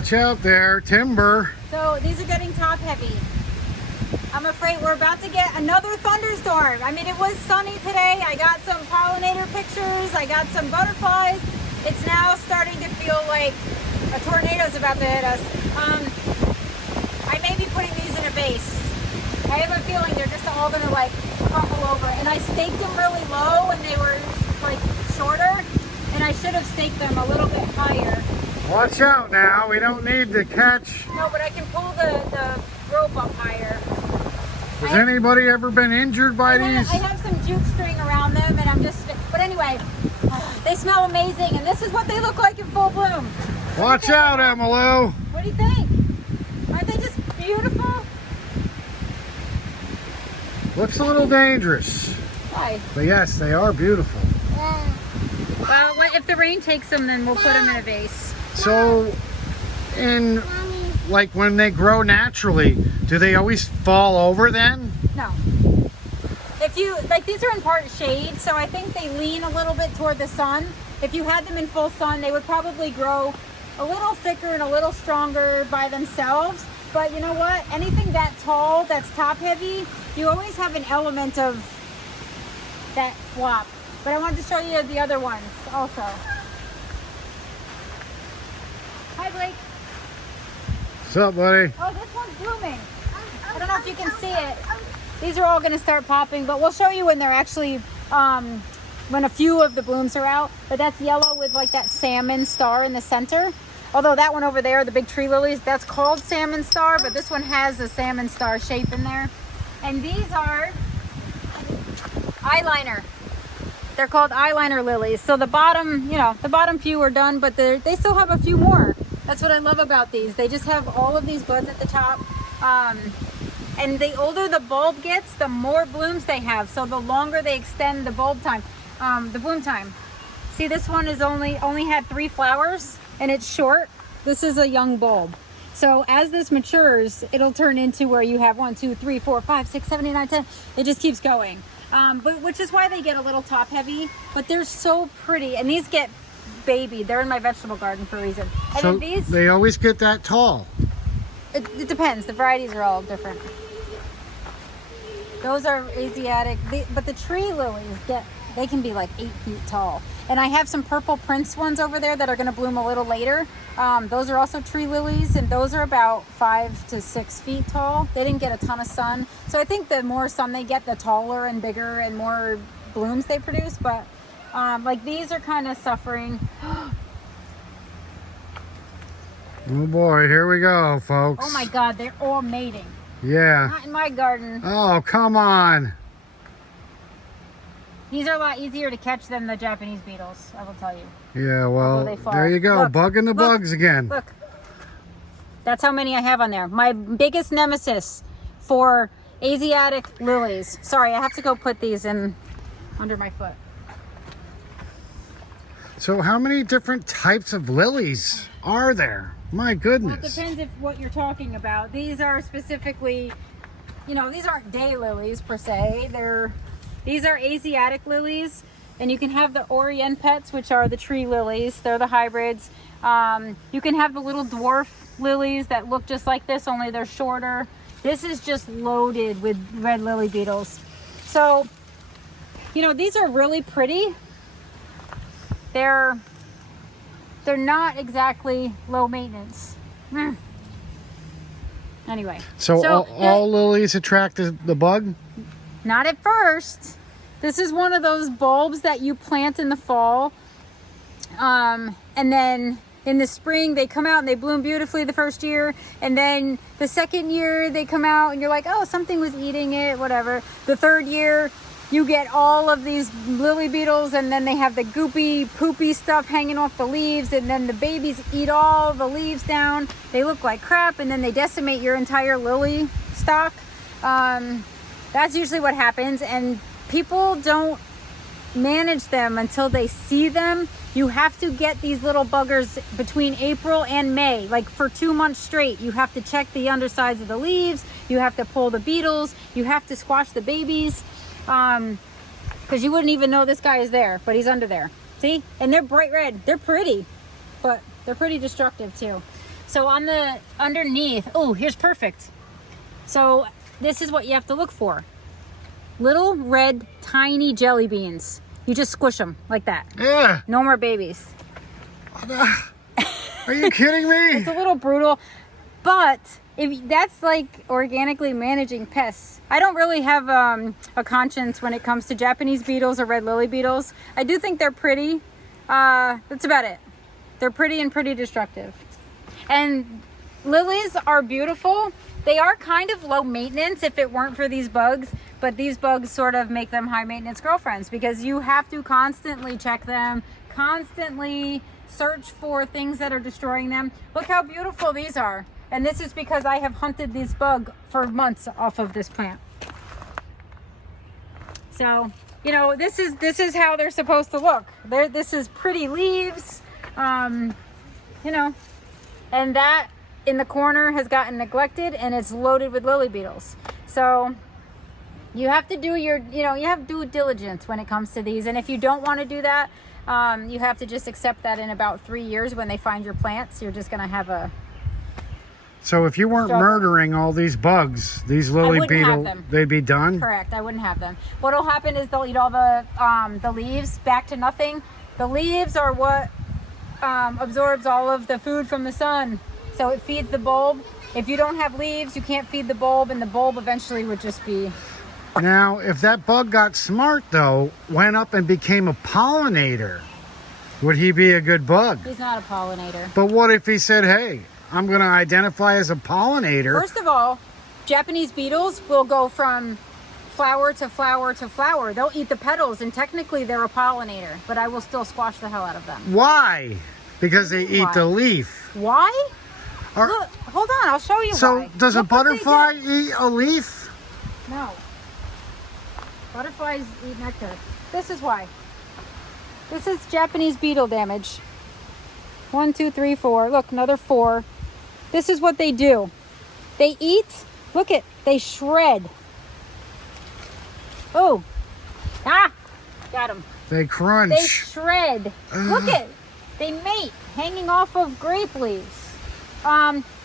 Watch out there, timber. So these are getting top heavy. I'm afraid we're about to get another thunderstorm. I mean, it was sunny today. I got some pollinator pictures. I got some butterflies. It's now starting to feel like a tornado's about to hit us. I may be putting these in a vase. I have a feeling they're just all gonna like crumble over. And I staked them really low and they were like shorter. And I should have staked them a little bit higher. Watch out now, we don't need to catch. No, but I can pull the rope up higher. Has anybody ever been injured by these? I have some jute string around them and I'm just, but anyway, they smell amazing and this is what they look like in full bloom. Watch out, Emmylou. What do you think? Aren't they just beautiful? Looks a little dangerous. Why? But yes, they are beautiful. Well, if the rain takes them, then we'll put them in a vase. So, like when they grow naturally, do they always fall over then? No. If you, like these are in part shade, so I think they lean a little bit toward the sun. If you had them in full sun, they would probably grow a little thicker and a little stronger by themselves. But you know what? Anything that tall, that's top heavy, you always have an element of that flop. But I wanted to show you the other ones also. Hi, Blake. What's up, buddy? Oh, this one's blooming. I don't know if you can see it. These are all going to start popping, but we'll show you when they're actually, when a few of the blooms are out. But that's yellow with like that salmon star in the center. Although that one over there, the big tree lilies, that's called salmon star, but this one has a salmon star shape in there. And these are eyeliner. They're called eyeliner lilies. So the bottom, you know, the bottom few are done, but they still have a few more. That's what I love about these. They just have all of these buds at the top. And the older the bulb gets, the more blooms they have. So the longer they extend the bulb time, the bloom time. See, this one is only had 3 flowers and it's short. This is a young bulb. So as this matures, it'll turn into where you have 1, 2, 3, 4, 5, 6, 7, 8, 9, 10. It just keeps going. But which is why they get a little top heavy, but they're so pretty. And these get baby. They're in my vegetable garden for a reason. And so then these, they always get that tall. it depends. The varieties are all different. Those are Asiatic, but the tree lilies they can be like 8 feet tall. And I have some purple prince ones over there that are going to bloom a little later. Those are also tree lilies, and those are about 5 to 6 feet tall. They didn't get a ton of sun. So I think the more sun they get, the taller and bigger and more blooms they produce. But like these are kind of suffering. Oh boy, here we go, folks. Oh my God, they're all mating. Yeah. Not in my garden. Oh, come on. These are a lot easier to catch than the Japanese beetles, I will tell you. Yeah, well, they fall. there you go. Look, Bugging the bugs again. Look. That's how many I have on there. My biggest nemesis for Asiatic lilies. Sorry, I have to go put these in under my foot. So how many different types of lilies are there? My goodness. Well, it depends what you're talking about. These are specifically, you know, these aren't day lilies per se. These are Asiatic lilies, and you can have the Orient pets, which are the tree lilies. They're the hybrids. You can have the little dwarf lilies that look just like this, only they're shorter. This is just loaded with red lily beetles. So, you know, these are really pretty. They're not exactly low maintenance. Anyway. So all lilies attract the bug? Not at first. This is one of those bulbs that you plant in the fall. And then in the spring, they come out and they bloom beautifully the first year. And then the second year, they come out and you're like, oh, something was eating it, whatever. The third year, you get all of these lily beetles, and then they have the goopy, poopy stuff hanging off the leaves, and then the babies eat all the leaves down. They look like crap, and then they decimate your entire lily stock. That's usually what happens, and people don't manage them until they see them. You have to get these little buggers between April and May, like for 2 months straight. You have to check the undersides of the leaves, you have to pull the beetles, you have to squash the babies. Because you wouldn't even know this guy is there, but he's under there. See? And they're bright red. They're pretty, but they're pretty destructive too. So on the underneath, oh, here's perfect. So this is what you have to look for. Little red tiny jelly beans. You just squish them like that. Yeah. No more babies. Are you kidding me? It's a little brutal, but if that's like organically managing pests. I don't really have a conscience when it comes to Japanese beetles or red lily beetles. I do think they're pretty. That's about it. They're pretty and pretty destructive. And lilies are beautiful. They are kind of low maintenance if it weren't for these bugs, but these bugs sort of make them high maintenance girlfriends because you have to constantly check them, constantly search for things that are destroying them. Look how beautiful these are. And this is because I have hunted this bug for months off of this plant. So, you know, this is how they're supposed to look. This is pretty leaves, you know, and that in the corner has gotten neglected and it's loaded with lily beetles. So you have to do your, you have due diligence when it comes to these. And if you don't want to do that, you have to just accept that in about 3 years when they find your plants, you're just going to have a... So if you weren't murdering all these bugs, these lily beetle, they'd be done? Correct, I wouldn't have them. What'll happen is they'll eat all the leaves back to nothing. The leaves are what absorbs all of the food from the sun. So it feeds the bulb. If you don't have leaves, you can't feed the bulb, and the bulb eventually would just be... Now, if that bug got smart, though, went up and became a pollinator, would he be a good bug? He's not a pollinator. But what if he said, hey, I'm going to identify as a pollinator? First of all, Japanese beetles will go from flower to flower to flower. They'll eat the petals, and technically they're a pollinator, but I will still squash the hell out of them. Why? Because they eat the leaf. Why? Look, hold on, I'll show you why. So does a butterfly eat a leaf? No. Butterflies eat nectar. This is why. This is Japanese beetle damage. 1, 2, 3, 4. Look, another 4. This is what they do. They eat. Look at. They shred. Oh. Ah. Got him. They crunch. They shred. Look at. They mate hanging off of grape leaves.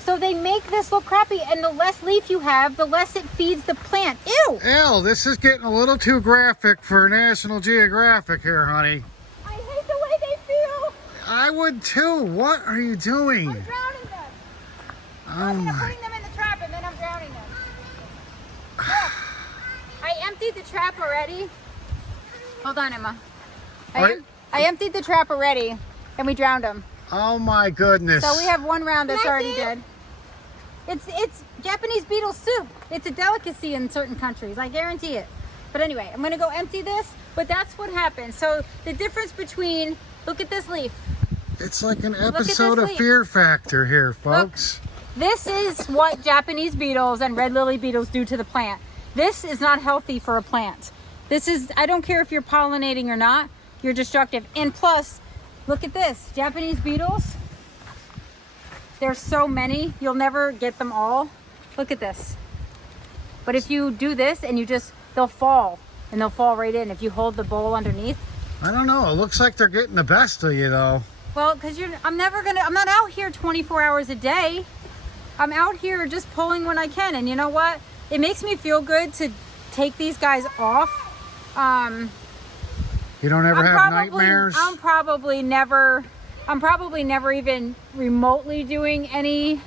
So they make this look crappy, and the less leaf you have, the less it feeds the plant. Ew! Ew, this is getting a little too graphic for National Geographic here, honey. I hate the way they feel. I would too. What are you doing? I'm drowning them. Oh I'm my. putting them in the trap, and then I'm drowning them. Look, I emptied the trap already. Hold on, Emma. I emptied the trap already, and we drowned them. Oh my goodness. So we have one round that's already dead. It's Japanese beetles too. It's a delicacy in certain countries, I guarantee it. But anyway, I'm gonna go empty this, but that's what happens. So the difference between, look at this leaf. It's like an episode of Fear Factor here, folks. Look, this is what Japanese beetles and red lily beetles do to the plant. This is not healthy for a plant. This is, I don't care if you're pollinating or not, you're destructive. And plus, look at this, Japanese beetles. There's so many, you'll never get them all. Look at this. But if you do this and you just, they'll fall, and they'll fall right in if you hold the bowl underneath. I don't know, it looks like they're getting the best of you though. Well, because I'm not out here 24 hours a day. I'm out here just pulling when I can, and you know what? It makes me feel good to take these guys off. You don't ever have nightmares? I'm probably never even remotely doing any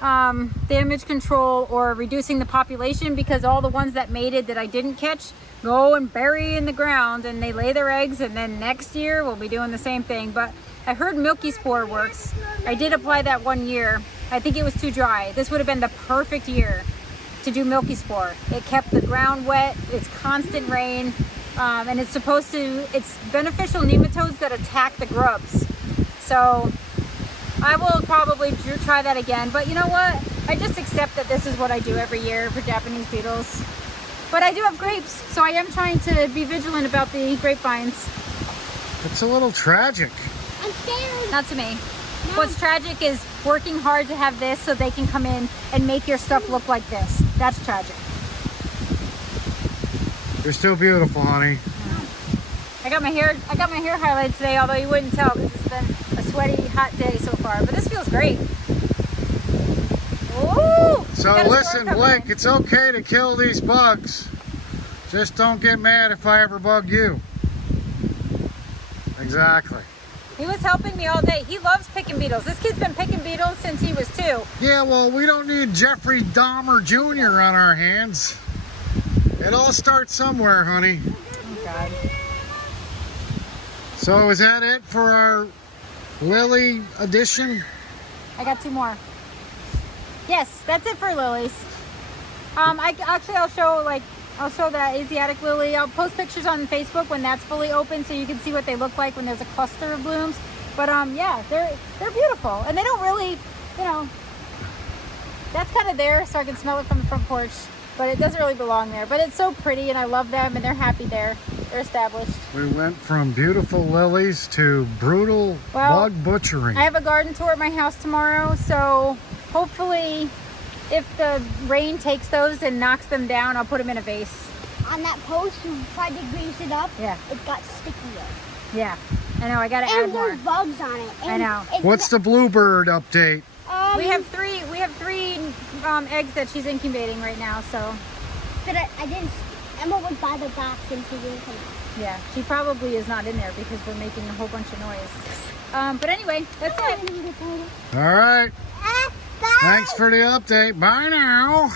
damage control or reducing the population, because all the ones that mated that I didn't catch go and bury in the ground, and they lay their eggs, and then next year we'll be doing the same thing. But I heard milky spore works. I did apply that 1 year. I think it was too dry. This would have been the perfect year to do milky spore. It kept the ground wet, it's constant rain, and it's beneficial nematodes that attack the grubs. So I will probably try that again, but you know what? I just accept that this is what I do every year for Japanese beetles. But I do have grapes, so I am trying to be vigilant about the grapevines. It's a little tragic. I'm scared. Not to me. No. What's tragic is working hard to have this so they can come in and make your stuff look like this. That's tragic. You're still beautiful, honey. I got my hair highlights today, although you wouldn't tell because it's been a sweaty, hot day so far. But this feels great. So Got a listen, storm coming Blake, in. it's okay to kill these bugs. Just don't get mad if I ever bug you. Exactly. He was helping me all day. He loves picking beetles. This kid's been picking beetles since he was 2. Yeah, well, we don't need Jeffrey Dahmer Jr. on our hands. It all starts somewhere, honey. Oh, God. So is that it for our Lily edition? I got 2 more. Yes, that's it for lilies. I'll show that Asiatic lily. I'll post pictures on Facebook when that's fully open so you can see what they look like when there's a cluster of blooms. But yeah, they're beautiful. And they don't really, you know, that's kind of there so I can smell it from the front porch. But it doesn't really belong there. But it's so pretty and I love them and they're happy there. They're established. We went from beautiful lilies to brutal bug butchering. I have a garden tour at my house tomorrow, so hopefully if the rain takes those and knocks them down, I'll put them in a vase. On that post, you tried to grease it up. Yeah. It got stickier. Yeah, I know. I gotta add And more. there's bugs on it. I know. What's the bluebird update? We have three eggs that she's incubating right now. So But I didn't. Emma went by the box and she didn't come out. yeah, she probably is not in there because we're making a whole bunch of noise. But anyway, that's it. All right. Bye. Thanks for the update. Bye now.